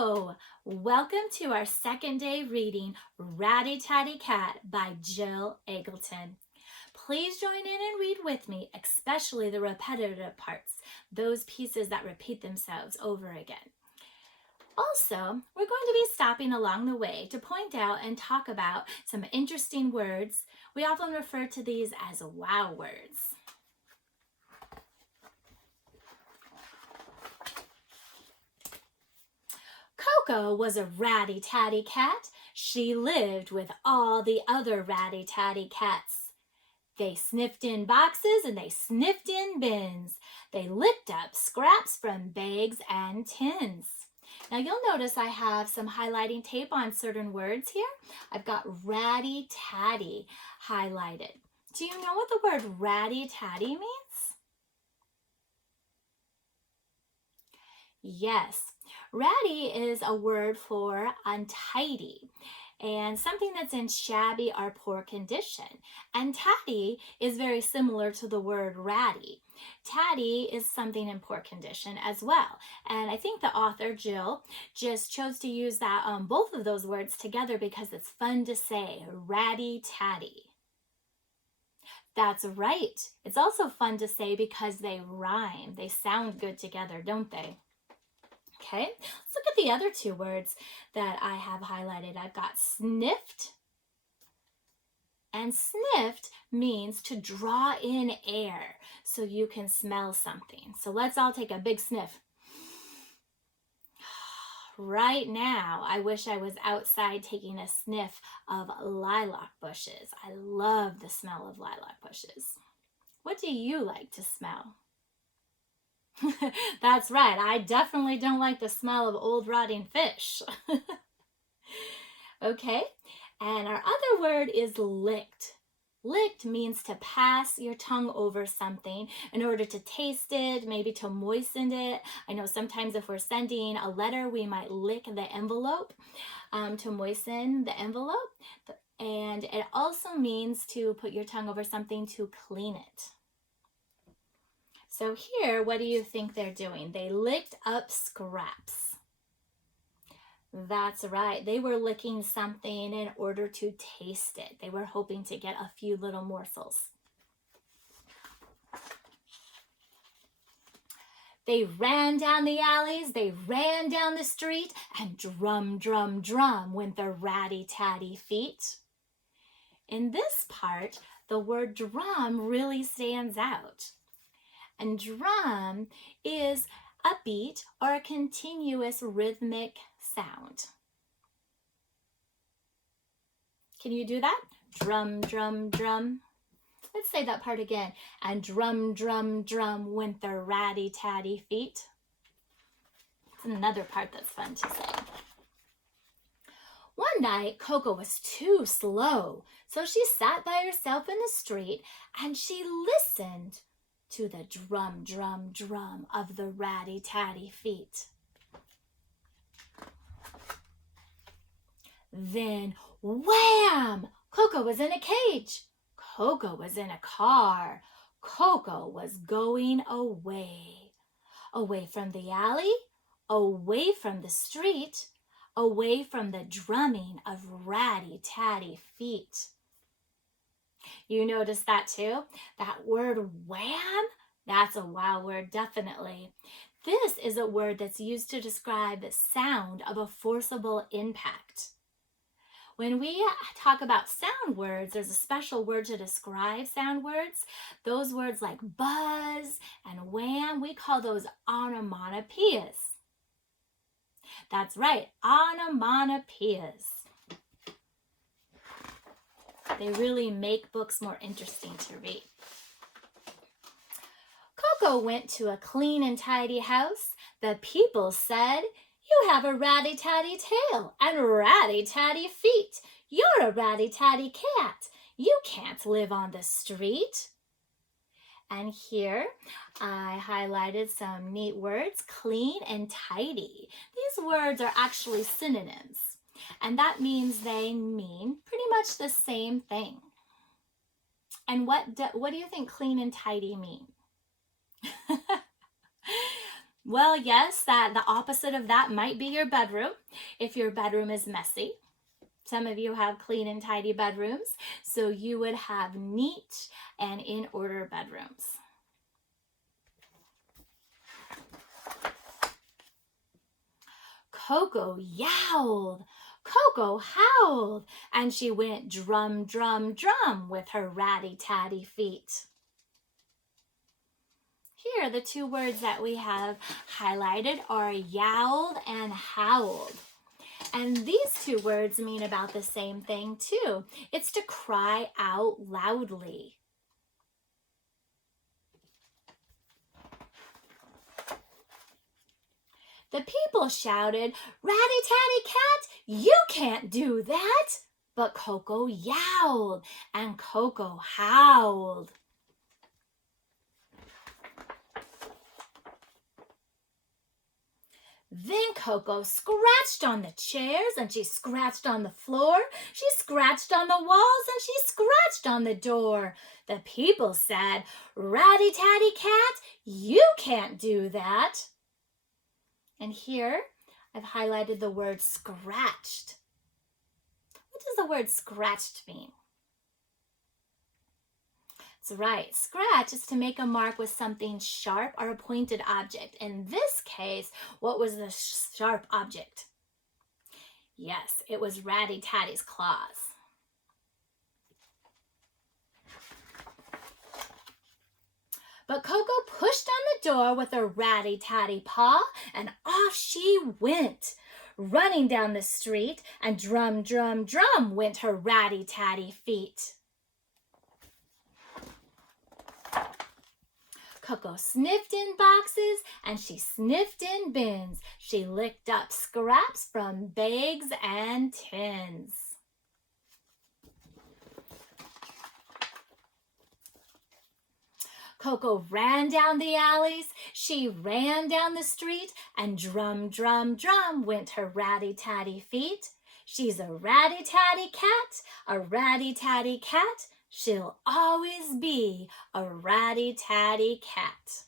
Hello! Welcome to our second day reading Ratty Tatty Cat by Jill Eggleton. Please join in and read with me, especially the repetitive parts, those pieces that repeat themselves over again. Also, we're going to be stopping along the way to point out and talk about some interesting words. We often refer to these as wow words. Coco was a ratty tatty cat. She lived with all the other ratty tatty cats. They sniffed in boxes and they sniffed in bins. They licked up scraps from bags and tins. Now you'll notice I have some highlighting tape on certain words here. I've got ratty tatty highlighted. Do you know what the word ratty tatty means? Yes, ratty is a word for untidy and something that's in shabby or poor condition. And tatty is very similar to the word ratty. Tatty is something in poor condition as well. And I think the author, Jill, just chose to use that both of those words together because it's fun to say, ratty tatty. That's right. It's also fun to say because they rhyme. They sound good together, don't they? Okay, let's look at the other two words that I have highlighted. I've got sniffed, and sniffed means to draw in air so you can smell something. So let's all take a big sniff. Right now, I wish I was outside taking a sniff of lilac bushes. I love the smell of lilac bushes. What do you like to smell? That's right, I definitely don't like the smell of old rotting fish. Okay, and our other word is licked. Licked means to pass your tongue over something in order to taste it, maybe to moisten it. I know sometimes if we're sending a letter, we might lick the envelope to moisten the envelope. And it also means to put your tongue over something to clean it. So here, what do you think they're doing? They licked up scraps. That's right. They were licking something in order to taste it. They were hoping to get a few little morsels. They ran down the alleys, they ran down the street, and drum, drum, drum went their ratty tatty feet. In this part, the word drum really stands out. And drum is a beat or a continuous rhythmic sound. Can you do that? Drum, drum, drum. Let's say that part again. And drum, drum, drum went the ratty tatty feet. It's another part that's fun to say. One night, Coco was too slow, so she sat by herself in the street and she listened to the drum, drum, drum of the ratty tatty feet. Then, wham! Coco was in a cage. Coco was in a car. Coco was going away. Away from the alley, away from the street, away from the drumming of ratty tatty feet. You notice that too? That word wham, that's a wow word, definitely. This is a word that's used to describe the sound of a forcible impact. When we talk about sound words, there's a special word to describe sound words. Those words like buzz and wham, we call those onomatopoeias. That's right, onomatopoeias. They really make books more interesting to read. Coco went to a clean and tidy house. The people said, "You have a ratty tatty tail and ratty tatty feet. You're a ratty tatty cat. You can't live on the street." And here I highlighted some neat words, clean and tidy. These words are actually synonyms. And that means they mean pretty much the same thing. And what do you think clean and tidy mean? Well, yes, that the opposite of that might be your bedroom if your bedroom is messy. Some of you have clean and tidy bedrooms, so you would have neat and in order bedrooms. Coco yowled, Coco howled, and she went drum, drum, drum with her ratty tatty feet. Here, the two words that we have highlighted are yowled and howled. And these two words mean about the same thing too. It's to cry out loudly. The people shouted, "Ratty Tatty Cat, you can't do that!" But Coco yowled and Coco howled. Then Coco scratched on the chairs and she scratched on the floor. She scratched on the walls and she scratched on the door. The people said, "Ratty Tatty Cat, you can't do that." And here I've highlighted the word scratched. What does the word scratched mean? That's right, scratch is to make a mark with something sharp or a pointed object. In this case, what was the sharp object? Yes, it was Ratty Tatty's claws. But Coco pushed on the door with her ratty tatty paw, and off she went, running down the street, and drum, drum, drum went her ratty tatty feet. Coco sniffed in boxes and she sniffed in bins. She licked up scraps from bags and tins. Coco ran down the alleys, she ran down the street, and drum, drum, drum went her ratty tatty feet. She's a ratty tatty cat, a ratty tatty cat. She'll always be a ratty tatty cat.